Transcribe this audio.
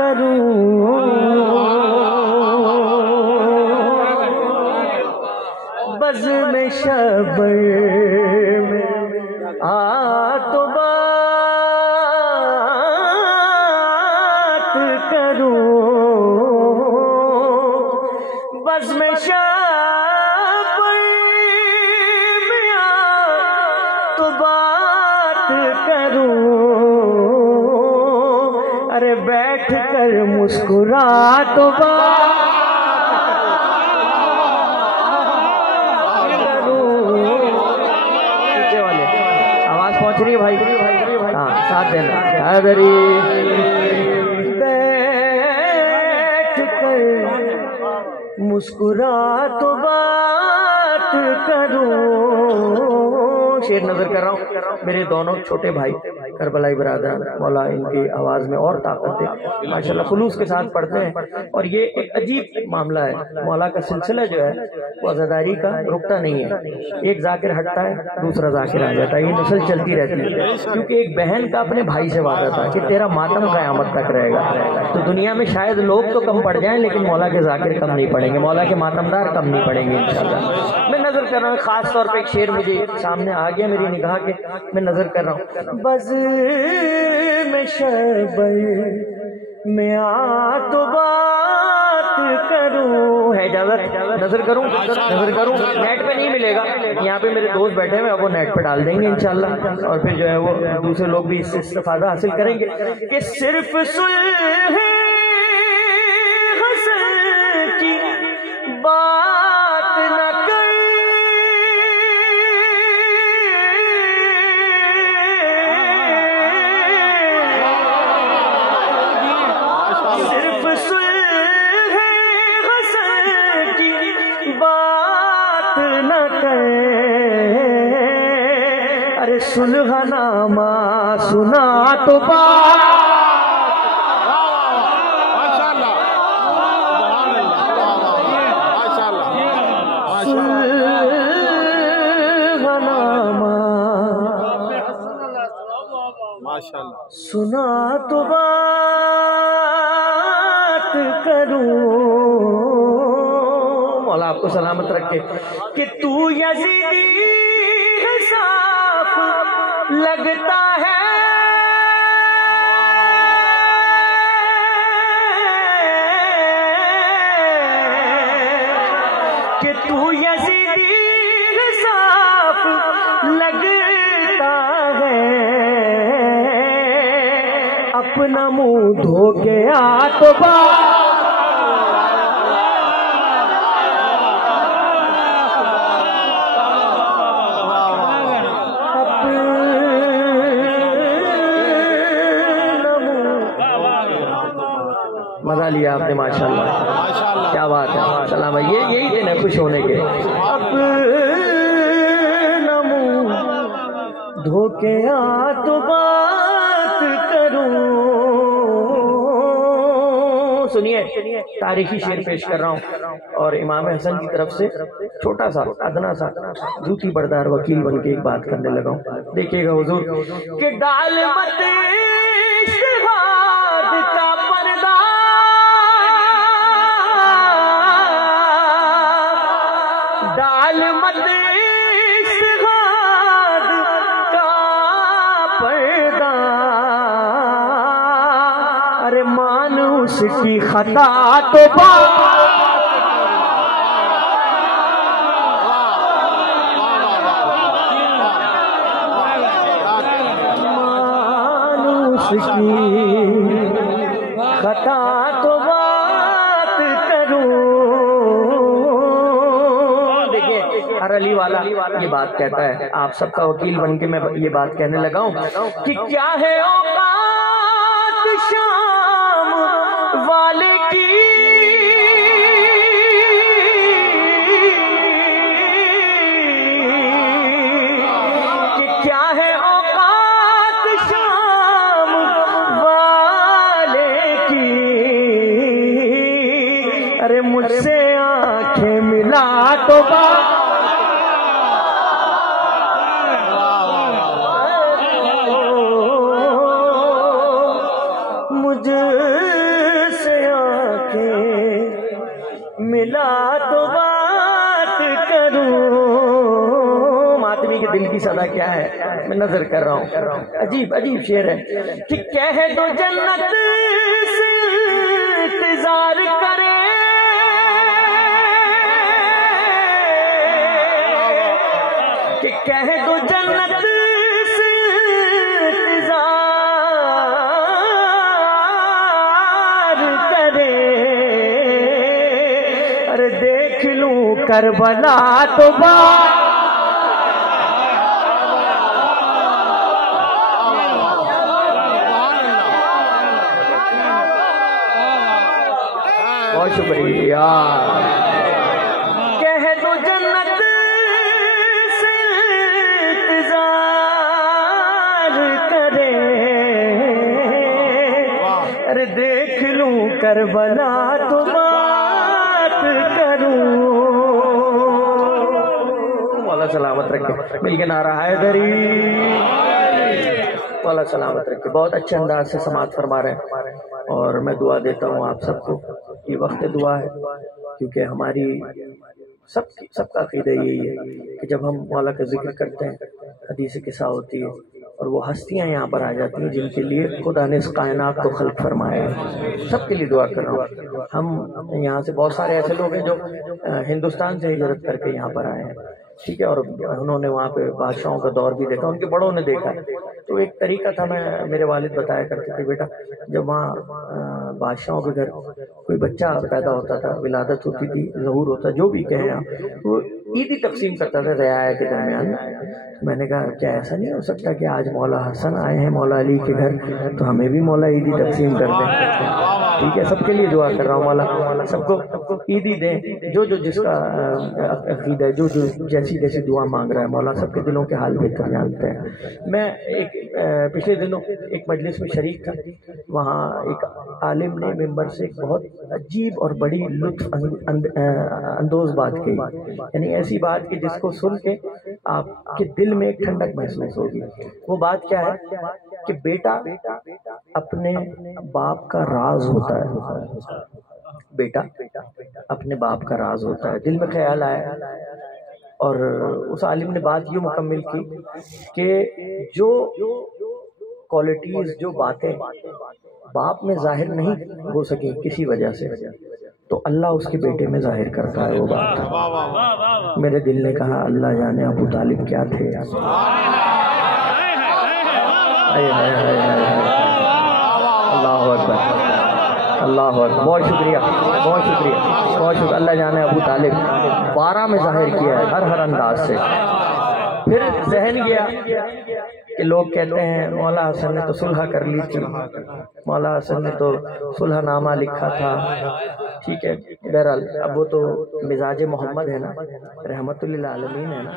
کروں بزم شبر میں آ تو بات کروں بزم شبر میں آ تو بات کروں ارے بیٹھ کر مسکرا تو بات بھائی ہاں ساتھ دینا حیدری بیٹھ کر مسکرا تو بات کروں شعر نظر کر رہا ہوں میرے دونوں چھوٹے بھائی کربلائی برادران مولا ان کی آواز میں اور طاقت ہے ماشاءاللہ خلوص کے ساتھ پڑھتے ہیں اور یہ ایک عجیب معاملہ ہے مولا کا سلسلہ جو ہے وہ عزاداری کا رکتا نہیں ہے ایک ذاکر ہٹتا ہے دوسرا ذاکر آ جاتا ہے یہ نسل چلتی رہتی ہے کیونکہ ایک بہن کا اپنے بھائی سے وعدہ تھا کہ تیرا ماتم قیامت تک رہے گا تو دنیا میں شاید لوگ تو کم پڑ جائیں لیکن مولا کے ذاکر کم نہیں پڑیں گے مولا کے ماتمدار کم نہیں پڑیں گے انشاءاللہ میں نظر کر رہا ہوں خاص طور پہ ایک شعر مجھے سامنے آ گیا میری نگاہ کے میں نظر کر رہا ہوں بزم شبر میں آ تو بات کروں ہے اجازت نظر کروں نیٹ پہ نہیں ملے گا یہاں پہ میرے دوست بیٹھے ہیں وہ نیٹ پہ ڈال دیں گے انشاءاللہ اور پھر جو ہے وہ دوسرے لوگ بھی اس سے استفادہ حاصل کریں گے کہ صرف صلح حسن کی بات نہ کر صرف صلح حسن کی بات نہ کر ارے صلح نامہ سنا تو بات سنا تو بات کروں مولا آپ کو سلامت رکھے کہ تو یزیدی ہے صاف لگتا ہے کہ تو یزیدی ہے صاف لگتا ہے اپنا منہ دھو کے آ تو مزہ لیا آپ نے ماشاءاللہ کیا بات ہے سلام ہے یہی دن ہے خوش ہونے کے اپنا منہ دھو کے آ تو بات کروں سنیے تاریخی شعر پیش کر رہا ہوں اور امام حسن کی طرف سے چھوٹا سا ادنا سا جوتی بردار وکیل بن کے ایک بات کرنے لگا ہوں دیکھیے گا حضور کہ ڈال مت اشتہاد کا پردہ ڈال مت اشتہاد کا پردہ ارے مان اس کی خطا تو مانوس کی خطا تو بات کروں دیکھیں ہر علی والا یہ بات کہتا ہے آپ سب کا وکیل بن کے میں یہ بات کہنے لگا ہوں کہ کیا ہے اوقات شام والے کی کہ کیا ہے اوقات شام والے کی ارے مجھ سے آنکھیں ملا تو بات مجھ دل کی صدا کیا ہے، میں نظر کر رہا ہوں. عجیب عجیب شعر ہے کہ کہہ دو جنت سے انتظار کرے، کہ کہہ دو جنت سے انتظار کرے، ارے دیکھ لوں کربلا تو بات. بہت شکریہ. کہہ دو جنت سے انتظار کرے، ارے دیکھ لوں کربلا تو بات کروں. مولا سلامت رکھے. مل کے نعرہ حیدری. مولا سلامت رکھے. بہت اچھے انداز سے سماعت فرما رہے ہیں، اور میں دعا دیتا ہوں آپ سب کو. یہ وقت دعا ہے، کیونکہ ہماری سب کا عقیدہ یہی ہے کہ جب ہم مولا کا ذکر کرتے ہیں حدیث قصہ ہوتی ہے، اور وہ ہستیاں یہاں پر آ جاتی ہیں جن کے لیے خدا نے اس کائنات کو خلق فرمایا ہے. سب کے لیے دعا کر رہا ہوں. ہم یہاں سے بہت سارے ایسے لوگ ہیں جو ہندوستان سے ہجرت کر کے یہاں پر آئے ہیں، ٹھیک ہے، اور انہوں نے وہاں پہ بادشاہوں کا دور بھی دیکھا، ان کے بڑوں نے دیکھا. تو ایک طریقہ تھا، میرے والد بتایا کرتے تھے، بیٹا جب وہاں بادشاہوں کے گھر کوئی بچہ پیدا ہوتا تھا، ولادت ہوتی تھی، ظہور ہوتا، جو بھی کہیں آپ، وہ عیدی تقسیم کرتا تھا رعایا کے درمیان. میں نے کہا کیا ایسا نہیں ہو سکتا کہ آج مولا حسن آئے ہیں مولا علی کے گھر، تو ہمیں بھی مولا عیدی تقسیم کر دیں. ٹھیک ہے، سب کے لیے دعا کر رہا ہوں، مولا سب کو عیدی دیں، جو جس کا عقیدہ ہے، جو جیسی دعا مانگ رہا ہے. مولا سب کے دلوں کے حال بہتر جانتے ہیں. میں ایک پچھلے دنوں ایک مجلس میں شریک تھا، وہاں ایک عالم نے ممبر سے ایک بہت عجیب اور بڑی لطف اندوز بات کہی، یعنی ایسی بات کہ جس کو سن کے آپ کے دل میں ایک ٹھنڈک محسوس ہوگی. وہ بات کیا ہے کہ بیٹا اپنے باپ کا راز ہوتا ہے. بیٹا اپنے باپ کا راز ہوتا ہے. دل میں خیال آیا، اور اس عالم نے بات یوں مکمل کی کہ جو کوالٹیز، جو باتیں باپ میں ظاہر نہیں ہو سکی کسی وجہ سے، تو اللہ اس کے بیٹے میں ظاہر کرتا ہے وہ بات. میرے دل نے کہا اللہ جانے ابو طالب کیا تھے. اللہ اکبر، اللہ اکبر. بہت شکریہ، بہت شکریہ، بہت شکریہ. اللہ جانے ابو طالب 12 میں ظاہر کیا ہے ہر انداز سے. پھر ذہن گیا کہ لوگ کہتے ہیں مولا حسن نے تو صلح کر لی تھی، مولا حسن نے تو صلح نامہ لکھا تھا. ٹھیک ہے، بہرحال اب وہ تو مزاج محمد ہے نا، رحمت للعالمین ہے نا،